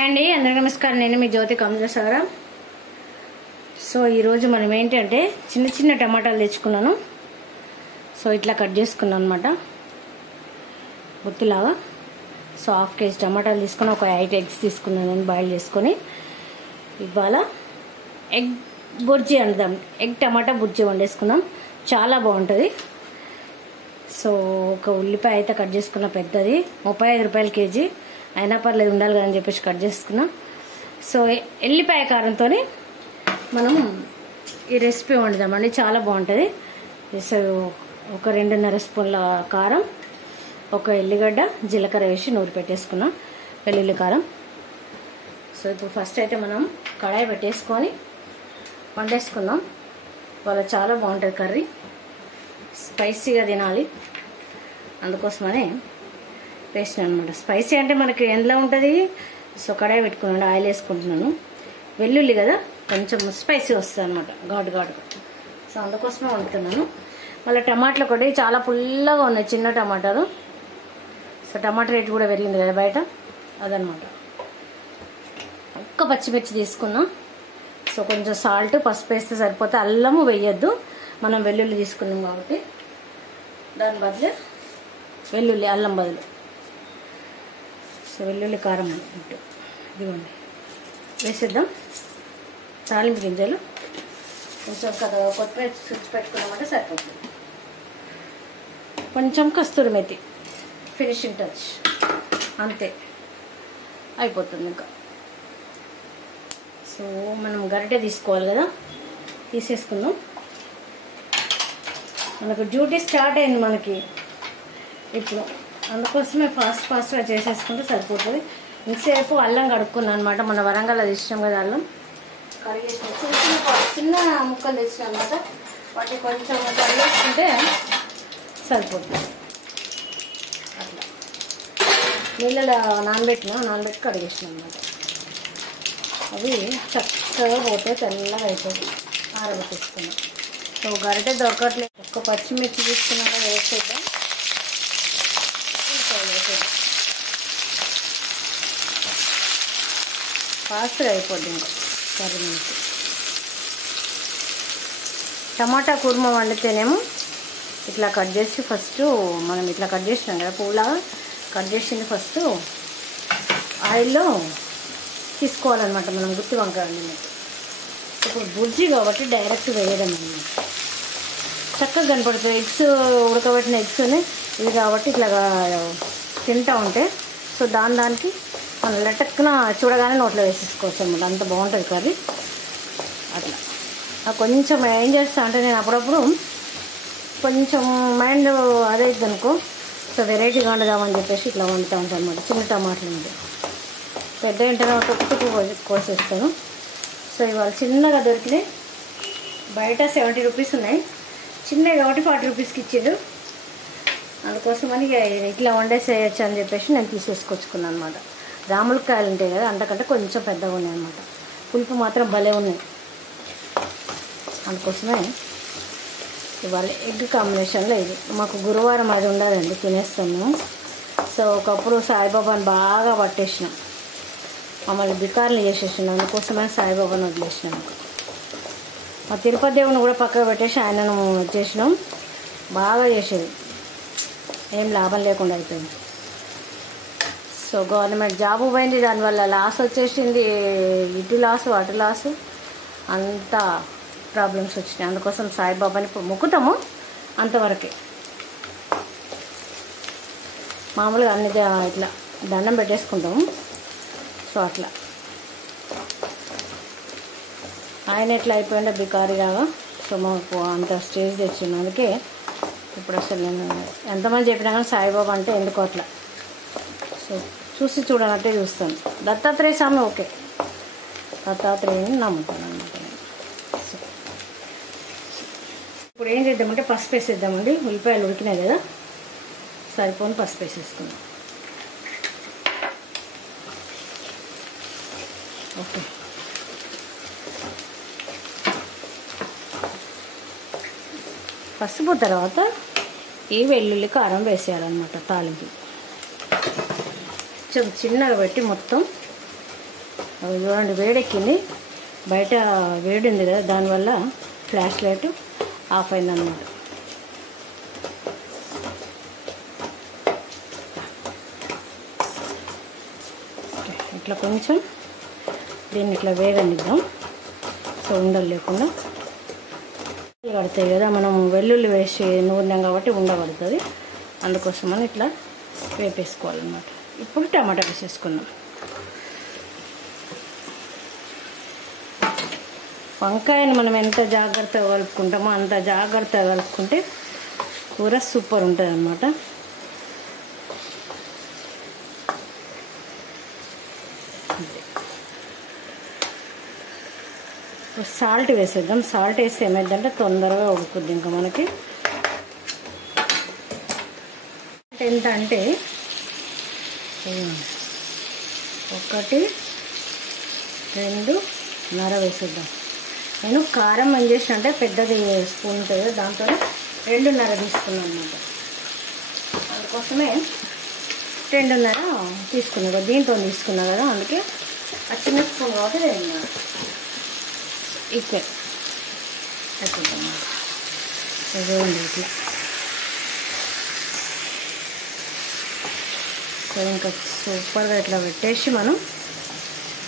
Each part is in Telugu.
హాయ్ అండి, అందరికీ నమస్కారం. నేను మీ జ్యోతి కమలాసాగరం. సో ఈరోజు మనం ఏంటంటే చిన్న చిన్న టమాటాలు తెచ్చుకున్నాను. సో ఇట్లా కట్ చేసుకున్నాను అనమాట, గుత్తిలాగా. సో హాఫ్ కేజీ టమాటాలు తీసుకుని ఒక 8 ఎగ్స్ తీసుకున్నాను, బాయిల్ చేసుకొని. ఇవాళ ఎగ్ బుర్జీ అంటాం, ఎగ్ టమాటా బుర్జీ వండేసుకున్నాం. చాలా బాగుంటుంది. సో ఒక ఉల్లిపాయ అయితే కట్ చేసుకున్న, పెద్దది, 35 రూపాయలు కేజీ. అయినా పర్లేదు, ఉండాలి కదా అని చెప్పేసి కట్ చేసుకున్నా. సో ఎల్లిపాయ కారంతో మనం ఈ రెసిపీ వండుదామండి, చాలా బాగుంటుంది. సో ఒక 2.5 స్పూన్ల కారం, ఒక ఎల్లిగడ్డ, జీలకర్ర వేసి నూరి పెట్టేసుకున్నా, వెల్లుల్లి కారం. సో ఇప్పుడు ఫస్ట్ అయితే మనం కడాయి పెట్టేసుకొని వండేసుకుందాం. వాళ్ళ చాలా బాగుంటుంది కర్రీ, స్పైసీగా తినాలి, అందుకోసమనే వేసిన అనమాట. స్పైసీ అంటే మనకి ఎందులో ఉంటుంది. సో కడాయి పెట్టుకున్నాను, ఆయిల్ వేసుకుంటున్నాను. వెల్లుల్లి కదా, కొంచెం స్పైసీ వస్తుంది అనమాట, ఘాటు ఘాటుగా. సో అందుకోసమే వండుతున్నాను. మళ్ళీ టమాటాలు కూడా చాలా పుల్లగా ఉన్నాయి, చిన్న టమాటాలు. సో టమాటా రేటు కూడా పెరిగింది కదా బయట, అదనమాట. ఒక్క పచ్చిమిర్చి తీసుకున్నా. సో కొంచెం సాల్ట్, పసుపు వేస్తే సరిపోతే, అల్లము వేయద్దు, మనం వెల్లుల్లి తీసుకున్నాం కాబట్టి. దాని బదులు వెల్లుల్లి, అల్లం బదులు. సో వెల్లుల్లి కారం ఇటు ఇదిగోండి వేసేద్దాం. తాలింపు గింజలు కొంచెం కొత్తిమీర చుచ్చి పెట్టుకున్నామంటే సరిపోతుంది. కొంచెం కస్తూరి మెతి, ఫినిషింగ్ టచ్, అంతే, అయిపోతుంది ఇంకా. సో మనం గరిటె తీసుకోవాలి కదా, తీసేసుకుందాం. మనకు డ్యూటీ స్టార్ట్ అయింది మనకి ఇప్పుడు, అందుకోసమే ఫాస్ట్గా చేసేసుకుంటే సరిపోతుంది. ఇంతసేపు అల్లం కడుక్కున్నాను అనమాట, మన వరంగల్లో తెచ్చినాం కదా అల్లం, కడిగేసిన చిన్న ముక్కలు తెచ్చినాం అనమాట. వాటి కొంచెం కడిగేసుకుంటే సరిపోతుంది. అట్లా నీళ్ళలో నానబెట్టి కడిగేసినాం అనమాట. అవి చక్కగా పోతే తెల్లగా అయిపోతుంది, ఆరబెట్టేసుకున్నాం. సో గరిటె దొరకట్లేదు. ఒక్క పచ్చిమిర్చి తీసుకున్నాక వేసేద్దాం. ఫాస్ట్గా అయిపోద్ది ఇంకా కర్రీ మనకి. టమాటా కుర్మా వండితేనేమో ఇట్లా కట్ చేసి ఫస్ట్ మనం ఇట్లా కట్ చేసినాం కదా, పువ్వులాగా కట్ చేసింది ఫస్ట్ ఆయిల్లో తీసుకోవాలన్నమాట మనం, గుత్తి వంకాయ వండినట్టు. ఇప్పుడు బుర్జీ కాబట్టి డైరెక్ట్ వేయడం అన్నమాట, చక్కగా కనపడుతుంది. ఎగ్స్, ఉడకబెట్టిన ఎగ్స్ని ఇది కాబట్టి ఇట్లా తింటూ ఉంటే, సో దానికి మనం లటక్కున చూడగానే నోట్లో వేసేసుకోవచ్చు అన్నమాట, అంత బాగుంటుంది కర్రీ. అట్లా నాకు కొంచెం ఏం చేస్తా అంటే, నేను అప్పుడప్పుడు కొంచెం మైండ్ అదైద్ది అనుకో, సో వెరైటీగా వండుదామని చెప్పేసి ఇట్లా వండుతూ ఉంటాను అనమాట. చిన్న టమాటాలు ఉంది, పెద్ద వెంటనే ఒక్కొక్కటి కోసేస్తాను. సో ఇవాళ చిన్నగా దొరికినాయి, బయట 70 రూపీస్ ఉన్నాయి, చిన్నవి కాబట్టి 40 రూపీస్కి ఇచ్చిండు. అందుకోసమని ఇట్లా వండేసేయచ్చు అని చెప్పేసి నేను తీసేసుకొచ్చుకున్నాను అనమాట. రాములకాయలు ఉంటాయి కదా, అంతకంటే కొంచెం పెద్దగా ఉన్నాయి అనమాట. పులుపు మాత్రం భలే ఉన్నాయి. అందుకోసమే ఇవాళ ఎగ్ కాంబినేషన్లో ఇది మాకు గురువారం అది ఉండదండి, తినేస్తాము. సో ఒకప్పుడు సాయిబాబాని బాగా పట్టేసినాం, మమ్మల్ని బికార్లు చేసేసినాం. అందుకోసమే సాయిబాబాని వదిలేసినాం. మా తిరుపతి దేవుని కూడా పక్కకు పెట్టేసి ఆయనను చేసినాం. బాగా చేసేది, ఏం లాభం లేకుండా అయిపోయింది. సో గవర్నమెంట్ జాబు పోయింది, దానివల్ల లాస్ వచ్చేసింది, ఇటు లాసు అటు లాసు, అంతా ప్రాబ్లమ్స్ వచ్చినాయి. అందుకోసం సాయిబాబాని ఇప్పుడు మొక్కుతాము, అంతవరకే. మామూలుగా అన్ని ఇట్లా దండం పెట్టేసుకుంటాము. సో అట్లా ఆయన ఎట్లా అయిపోయిందో బికారీలాగా. సో మాకు అంత స్టేజ్ తెచ్చింది. అందుకే ఇప్పుడు అసలు నేను ఎంతమంది చెప్పినా కానీ సాయిబాబా అంటే ఎందుకో అట్లా, సో చూసి చూడనట్టే చూస్తాను. దత్తాత్రేయ స్వామి ఓకే, దత్తాత్రేయని నమ్ముతాను అనమాట నేను. సో ఇప్పుడు ఏం చేద్దామంటే పసుపు వేసేద్దామండి. ఉల్లిపాయలు ఉడికినాయి కదా, సరిపోని పసుపు వేసేసుకుందాం. ఓకే, పసుపు తర్వాత ఈ వెల్లుల్లి కారం వేసేయాలన్నమాట. తాలింపు చిన్నగా పెట్టి మొత్తం అవి చూడండి వేడెక్కింది, బయట వేడి ఉంది కదా, దానివల్ల ఫ్లాష్ లైట్ ఆఫ్ అయిందన్నమాట. ఇట్లా కొంచెం దీన్ని ఇట్లా వేగనిద్దాం. సో ఉండలు లేకుండా కడతాయి కదా, మనం వెల్లుల్లి వేసి నూరినాం కాబట్టి ఉండబడుతుంది. అందుకోసమని ఇట్లా వేపేసుకోవాలన్నమాట. ఇప్పుడు టమాటా వేసేసుకుందాం. వంకాయని మనం ఎంత జాగ్రత్తగా కలుపుకుంటామో అంత జాగ్రత్తగా కలుపుకుంటే కూర సూపర్ ఉంటుంది అన్నమాట. సాల్ట్ వేసేద్దాం. సాల్ట్ వేస్తే ఏమైందంటే తొందరగా ఉడుకుద్ది. ఇంకా మనకి ఎంత అంటే 1, 2.5 వేసేద్దాం. నేను కారం ఏం చేసిన అంటే పెద్దది స్పూన్ ఉంటుంది కదా, దాంతో 2.5 తీసుకున్నాను అన్నమాట. అందుకోసమే 2.5 తీసుకున్నా కదా, దీంతో తీసుకున్నా కదా, అందుకే ఆ చిన్న స్పూన్ కాబట్టి 2.5 ఈక్వల్ అయిపోతాం. ఇదేంటి ఇట్లా ఇంకా సూపర్గా ఇట్లా పెట్టేసి మనం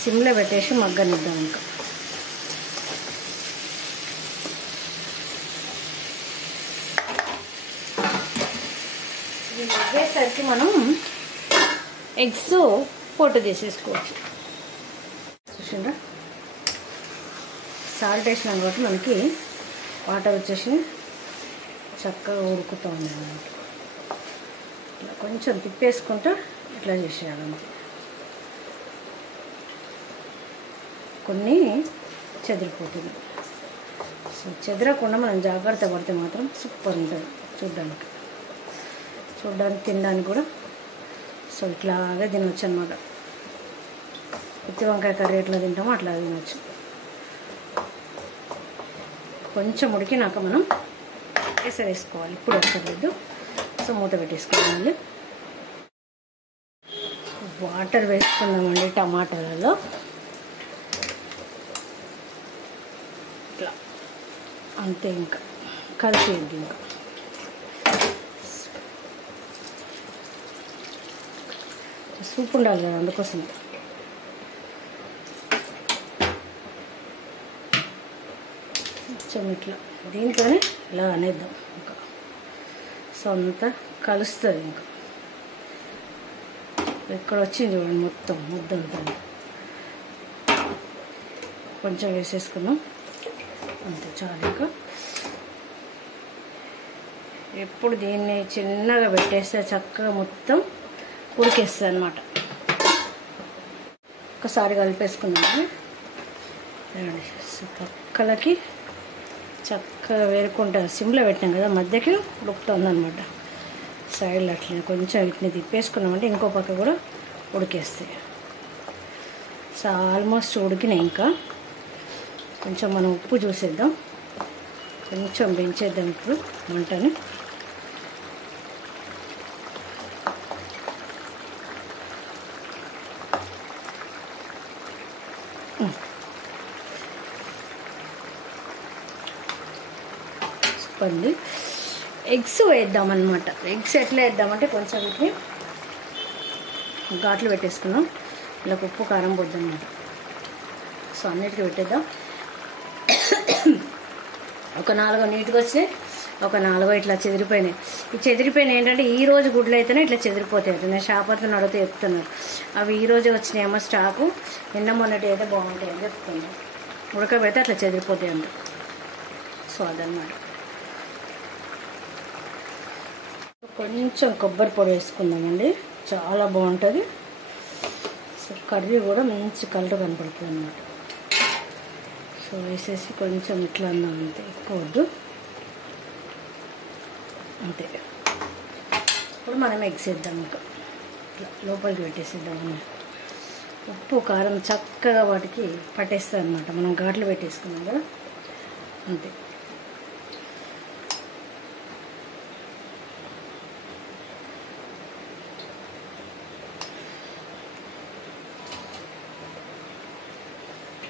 సిమ్లో పెట్టేసి మగ్గనిద్దాం. ఇంకా ఇది మగ్గేసరికి మనం ఎగ్స్ పొట్టు తీసేసుకోవచ్చు. చూసిండ్రా, సాల్ట్ వేసినాం కాబట్టి మనకి వాటర్ వచ్చేసి చక్కగా ఉడుకుతూ ఉంది అన్నమాట. ఇట్లా కొంచెం తిప్పేసుకుంటూ ఇట్లా చేసేయాలంటే కొన్ని చెదిరిపోతుంది. సో చెదరకుండా మనం జాగ్రత్త పడితే మాత్రం సూపర్ ఉంటుంది చూడ్డానికి తినడానికి కూడా. సో ఇట్లాగే తినవచ్చు అన్నమాట. గుత్తి వంకాయ కర్రీ ఎట్లా తింటామో అట్లా తినవచ్చు. కొంచెం ఉడికినాక మనం వేసుకోవాలి. ఇప్పుడు వేసుకోలేదు. సో మూత పెట్టేసుకోవాలి. వాటర్ వేసుకుందామండి టమాటాలలో. ఇట్లా అంతే, ఇంకా కలిపేది. ఇంకా సూప్ ఉండాలి కదా, అందుకోసం కొంచెం ఇట్లా దీంతోనే ఇలా అనేద్దాం. ఇంకా సో అంతా కలుస్తుంది. ఇంకా ఇక్కడ వచ్చింది చూడండి, మొత్తం ముద్దంతా కొంచెం వేసేసుకున్నాం అంతే, చాలు. ఇంకా ఎప్పుడు దీన్ని చిన్నగా పెట్టేస్తే చక్కగా మొత్తం ఉడికేస్తుంది అన్నమాట. ఒకసారి కలిపేసుకున్నాము. పక్కలకి చక్కగా వేరుకుంటుంది. సిమ్లో పెట్టినాం కదా, మధ్యకి ఉడుకుతుంది అనమాట. సైడ్లో అట్లా కొంచెం వీటిని తిప్పేసుకున్నామంటే ఇంకో పక్క కూడా ఉడికేస్తాయి. So almost ఉడికినాయి. ఇంకా కొంచెం మనం ఉప్పు చూసేద్దాం, కొంచెం పెంచేద్దాం ఇప్పుడు మంటని. సూపర్. ఎగ్స్ వేద్దామన్నమాట. ఎగ్స్ ఎట్లా వేద్దామంటే కొంచెం వీటిని ఘాట్లు పెట్టేసుకున్నాం. ఇలా ఉప్పు కారం పొద్దన్నమాట. సో అన్నిటికీ పెట్టేద్దాం. ఒక 4 నీట్గా వచ్చినాయి, ఒక 4 ఇట్లా చెదిరిపోయినాయి. ఈ చెదిరిపోయినాయి ఏంటంటే ఈరోజు గుడ్లు అయితేనే ఇట్లా చెదిరిపోతాయి. నేను షాపర్తో అడిగితే చెప్తున్నాను, అవి ఈరోజే వచ్చినాయేమో స్టాకు, నిన్న మొన్నటి అయితే బాగుంటాయి అని చెప్తున్నాను. ఉడకబెడితే అట్లా చెదిరిపోతాయి అంట. సో అదన్నమాట. కొంచెం కొబ్బరి పొడి వేసుకుందామండి, చాలా బాగుంటుంది. సో కర్రీ కూడా మంచి కలర్ కనపడుతుంది అన్నమాట. సో వేసేసి కొంచెం ఇట్లా అందాం అంతే, ఎక్కువ వద్దు అంతే. ఇప్పుడు మనం ఎగ్స్ వేద్దాం. ఇంకా ఇట్లా లోపలికి పెట్టేసేద్దాం. ఉప్పు కారం చక్కగా వాటికి పట్టేస్తుంది అన్నమాట. మనం ఘాట్లు పెట్టేసుకున్నాం కదా, అంతే.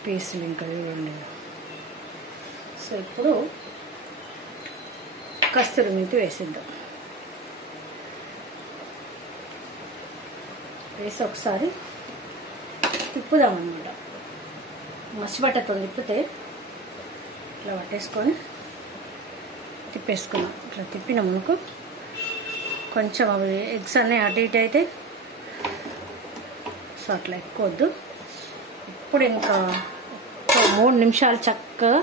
పీసులు ఇంకా ఇవ్వండి. సో ఇప్పుడు కస్తూరి మెంతి వేసిద్దాం. వేసి ఒకసారి తిప్పుదామన్నమాట. మసిబట్టతో తిప్పితే ఇట్లా పట్టేసుకొని తిప్పేసుకున్నాం. ఇట్లా తిప్పినాం అనుకో కొంచెం అవి ఎగ్స్ అన్నీ అటు ఇటు అయితే సో అట్లా ఎక్కువ వద్దు. ఇప్పుడు ఇంకా 3 నిమిషాలు చక్కగా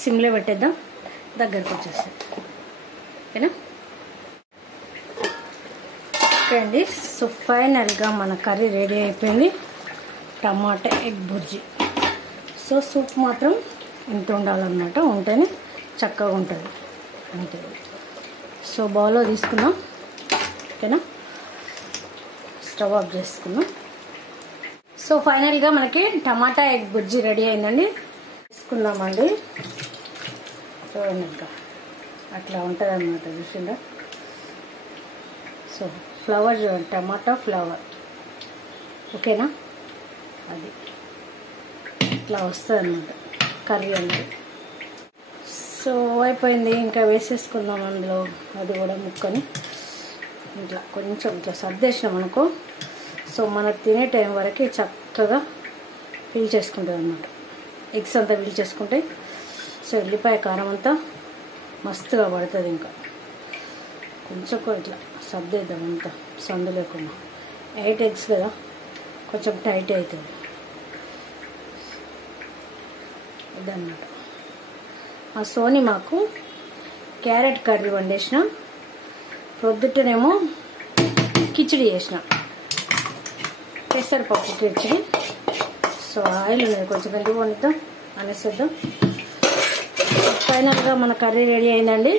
సిమ్లో పెట్టేద్దాం, దగ్గరకు వచ్చేస్తాయి. ఓకేనా? ఓకే అండి. సో ఫైనల్గా మన కర్రీ రెడీ అయిపోయింది, tomato egg bhurji. So soup మాత్రం ఇంత ఉండాలన్నమాట, ఉంటేనే చక్కగా ఉంటుంది అంతే. సో బౌల్లో తీసుకుందాం. ఓకేనా? స్టవ్ ఆఫ్ చేసుకుందాం. సో ఫైనల్గా మనకి టమాటా ఎగ్ బుర్జీ రెడీ అయిందండి. తీసుకుందామండి. చూడండి ఇంకా అట్లా ఉంటుంది అన్నమాట, చూసిందా? సో ఫ్లవర్ చూడండి, టమాటా ఫ్లవర్. ఓకేనా? అది ఇట్లా వస్తుంది అన్నమాట కర్రీ అనేది. సో అయిపోయింది, ఇంకా వేసేసుకుందాం అందులో. అది కూడా ముక్కని ఇట్లా కొంచెం ఇట్లా సర్దేసినాం అనుకో, సో మనకు తినే టైం వరకు చక్కగా పీల్చేసుకుంటుంది అన్నమాట. ఎగ్స్ అంతా పీల్చేసుకుంటాయి. సో ఉల్లిపాయ కారం అంతా మస్తుగా పడుతుంది. ఇంకా కొంచెం ఇట్లా సర్దేద్దాం అంతా సందు లేకుండా. 8 ఎగ్స్ కదా, కొంచెం టైట్ అవుతుంది ఇదన్నమాట. ఆ సోని మాకు క్యారెట్ కర్రీ వండేసిన, ప్రొద్దుటనేమో కిచిడి చేసిన, పెసరపప్పు కిచిడి. సో ఆయిల్ ఉన్నది, కొంచెం ఎందుకు వండుతాం అనేసిద్దాం. ఫైనల్గా మన కర్రీ రెడీ అయిందండి.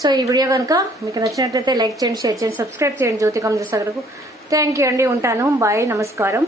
సో ఈ వీడియో కనుక మీకు నచ్చినట్లయితే లైక్ చేయండి, షేర్ చేయండి, సబ్స్క్రైబ్ చేయండి జ్యోతి కమల సాగర్కు. థ్యాంక్ యూ అండి. ఉంటాను. బాయ్, నమస్కారం.